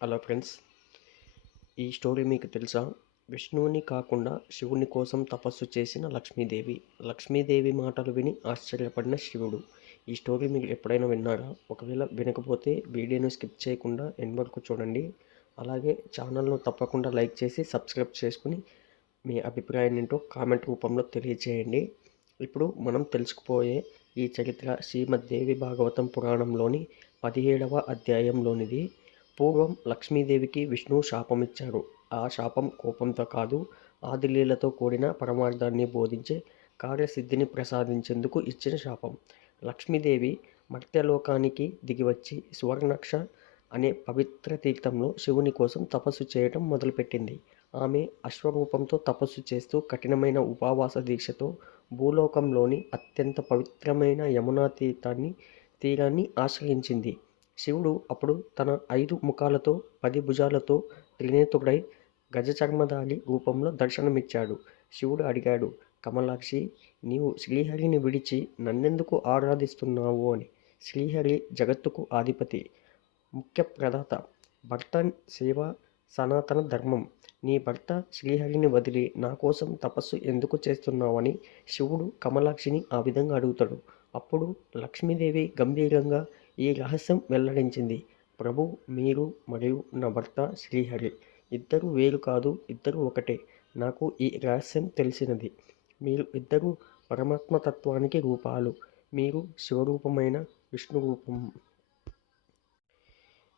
Hello friends ఈ story మీకు తెలుసా? విష్ణువుని కాకుండా శివుని కోసం తపస్సు చేసిన లక్ష్మీదేవి. లక్ష్మీదేవి మాటలు విని ఆశ్చర్యపడిన శివుడు. ఈ స్టోరీ మీరు ఎప్పుడైనా విన్నారా? ఒకవేళ వినకపోతే వీడియోను స్కిప్ చేయకుండా ఎండ్ వరకు చూడండి. అలాగే ఛానల్ను తప్పకుండా లైక్ చేసి సబ్స్క్రైబ్ చేసుకుని మీ అభిప్రాయం ఏంటో కామెంట్ రూపంలో తెలియజేయండి ఇప్పుడు మనం తెలుసుకుపోయే ఈ చరిత్ర శ్రీమద్దేవి భాగవతం పురాణంలోని పదిహేడవ అధ్యాయంలోనిది. పూర్వం లక్ష్మీదేవికి విష్ణువు శాపమిచ్చాడు. ఆ శాపం కోపంతో కాదు ఆదిలీలతో కూడిన పరమార్థాన్ని బోధించే కార్యసిద్ధిని ప్రసాదించేందుకు ఇచ్చిన శాపం. లక్ష్మీదేవి మర్త్యలోకానికి దిగివచ్చి సువర్ణక్ష అనే పవిత్ర తీర్థంలో శివుని కోసం తపస్సు చేయడం మొదలుపెట్టింది. ఆమె అశ్వరూపంతో తపస్సు చేస్తూ కఠినమైన ఉపవాస దీక్షతో భూలోకంలోని అత్యంత పవిత్రమైన యమునా తీర్థాన్ని తీరాన్ని ఆశ్రయించింది. శివుడు అప్పుడు తన ఐదు ముఖాలతో పది భుజాలతో త్రినేతుడై గజచర్మధారి రూపంలో దర్శనమిచ్చాడు. శివుడు అడిగాడు కమలాక్షి నీవు శ్రీహరిని విడిచి నన్నెందుకు ఆరాధిస్తున్నావు అని? శ్రీహరి జగత్తుకు ఆధిపతి ముఖ్య ప్రదాత. భర్త సేవ సనాతన ధర్మం. నీ భర్త శ్రీహరిని వదిలి నా కోసం తపస్సు ఎందుకు చేస్తున్నావని శివుడు కమలాక్షిని ఆ విధంగా అడుగుతాడు. అప్పుడు లక్ష్మీదేవి గంభీరంగా ఈ రహస్యం వెల్లడించింది. ప్రభు మీరు మరియు నా భర్త శ్రీహరి. ఇద్దరు వేరు కాదు ఇద్దరు ఒకటే. నాకు ఈ రహస్యం తెలిసినది. మీరు ఇద్దరు పరమాత్మతత్వానికి రూపాలు. మీరు శివరూపమైన విష్ణు రూపం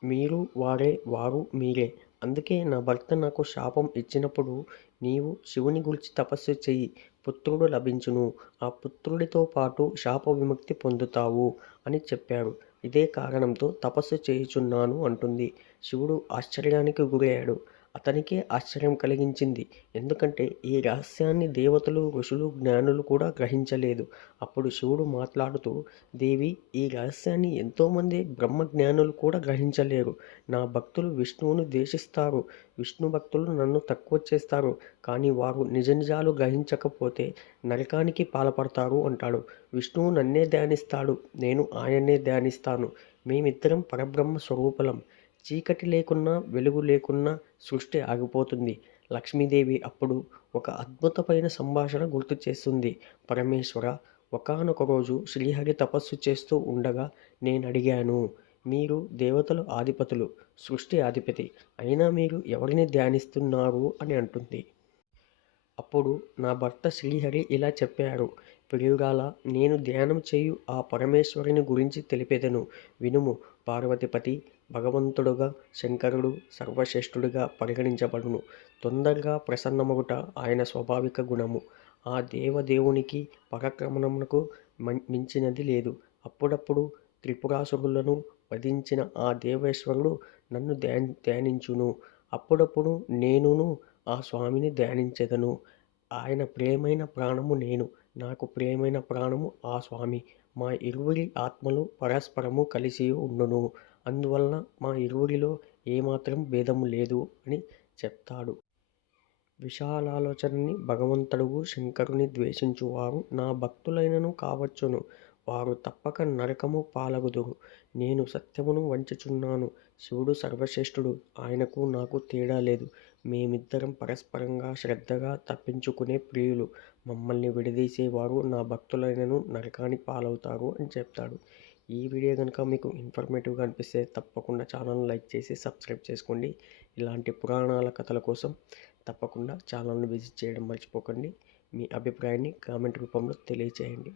మీరు వారే వారు మీరే. అందుకే నా భర్త నాకు శాపం ఇచ్చినప్పుడు నీవు శివుని గురించి తపస్సు చెయ్యి. పుత్రుడు లభించును. ఆ పుత్రుడితో పాటు శాప విముక్తి పొందుతావు అని చెప్పారు ఇదే కారణంతో తపస్సు చేయుచున్నాను అంటుంది. శివుడు ఆశ్చర్యానికి గురయ్యాడు. అతనికే ఆశ్చర్యం కలిగించింది. ఎందుకంటే ఈ రహస్యాన్ని దేవతలు ఋషులు జ్ఞానులు కూడా గ్రహించలేదు. అప్పుడు శివుడు మాట్లాడుతూ దేవి ఈ రహస్యాన్ని ఎంతోమంది బ్రహ్మ జ్ఞానులు కూడా గ్రహించలేరు. నా భక్తులు విష్ణువును ద్వేషిస్తారు. విష్ణు భక్తులు నన్ను తక్కువ చేస్తారు. కానీ వారు నిజ నిజాలు గ్రహించకపోతే నరకానికి పాల్పడతారు అంటాడు. విష్ణువు నన్నే ధ్యానిస్తాడు. నేను ఆయన్నే ధ్యానిస్తాను. మేమిద్దరం పరబ్రహ్మ స్వరూపలం. చీకటి లేకున్నా వెలుగు లేకున్నా సృష్టి ఆగిపోతుంది. లక్ష్మీదేవి అప్పుడు ఒక అద్భుతమైన సంభాషణ గుర్తు చేస్తుంది. పరమేశ్వర ఒకనొక రోజు శ్రీహరి తపస్సు చేస్తూ ఉండగా నేను అడిగాను మీరు దేవతలు ఆధిపతులు సృష్టి ఆధిపతి అయినా మీరు ఎవరిని ధ్యానిస్తున్నారు? అని అంటుంది. అప్పుడు నా భర్త శ్రీహరి ఇలా చెప్పారు ప్రియురాల నేను ధ్యానం చేయు ఆ పరమేశ్వరుని గురించి తెలిపేదను. వినుము పార్వతిపతి భగవంతుడుగా శంకరుడు సర్వశ్రేష్ఠుడిగా పరిగణించబడును. తొందరగా ప్రసన్నమగుట ఆయన స్వాభావిక గుణము. ఆ దేవదేవునికి పరక్రమణమునకు మించినది లేదు. అప్పుడప్పుడు త్రిపురాసురులను వధించిన ఆ దేవేశ్వరుడు నన్ను ధ్యా ధ్యానించును. అప్పుడప్పుడు నేనును ఆ స్వామిని ధ్యానించెదను. ఆయన ప్రేమైన ప్రాణము నేను. నాకు ప్రేమైన ప్రాణము ఆ స్వామి. మా ఇరువురి ఆత్మలు పరస్పరము కలిసి ఉండును. అందువలన మా ఇరువురిలో ఏమాత్రం భేదము లేదు అని చెప్తాడు. విశాలాలోచనని భగవంతుడు శంకరుని ద్వేషించువారు నా భక్తులైనను కావచ్చును. వారు తప్పక నరకము పాలగుదురు. నేను సత్యమును వంచుచున్నాను. శివుడు సర్వశ్రేష్ఠుడు. ఆయనకు నాకు తేడా లేదు. మేమిద్దరం పరస్పరంగా శ్రద్ధగా తప్పించుకునే ప్రియులు. మమ్మల్ని విడదీసేవారు నా భక్తులైనను నరకానికి పాలవుతారు అని చెప్తాడు. ఈ వీడియో కనుక మీకు ఇన్ఫర్మేటివ్గా అనిపిస్తే తప్పకుండా ఛానల్ని లైక్ చేసి సబ్స్క్రైబ్ చేసుకోండి. ఇలాంటి పురాణాల కథల కోసం తప్పకుండా ఛానల్ని విజిట్ చేయడం మర్చిపోకండి. మీ అభిప్రాయాన్ని కామెంట్ రూపంలో తెలియచేయండి.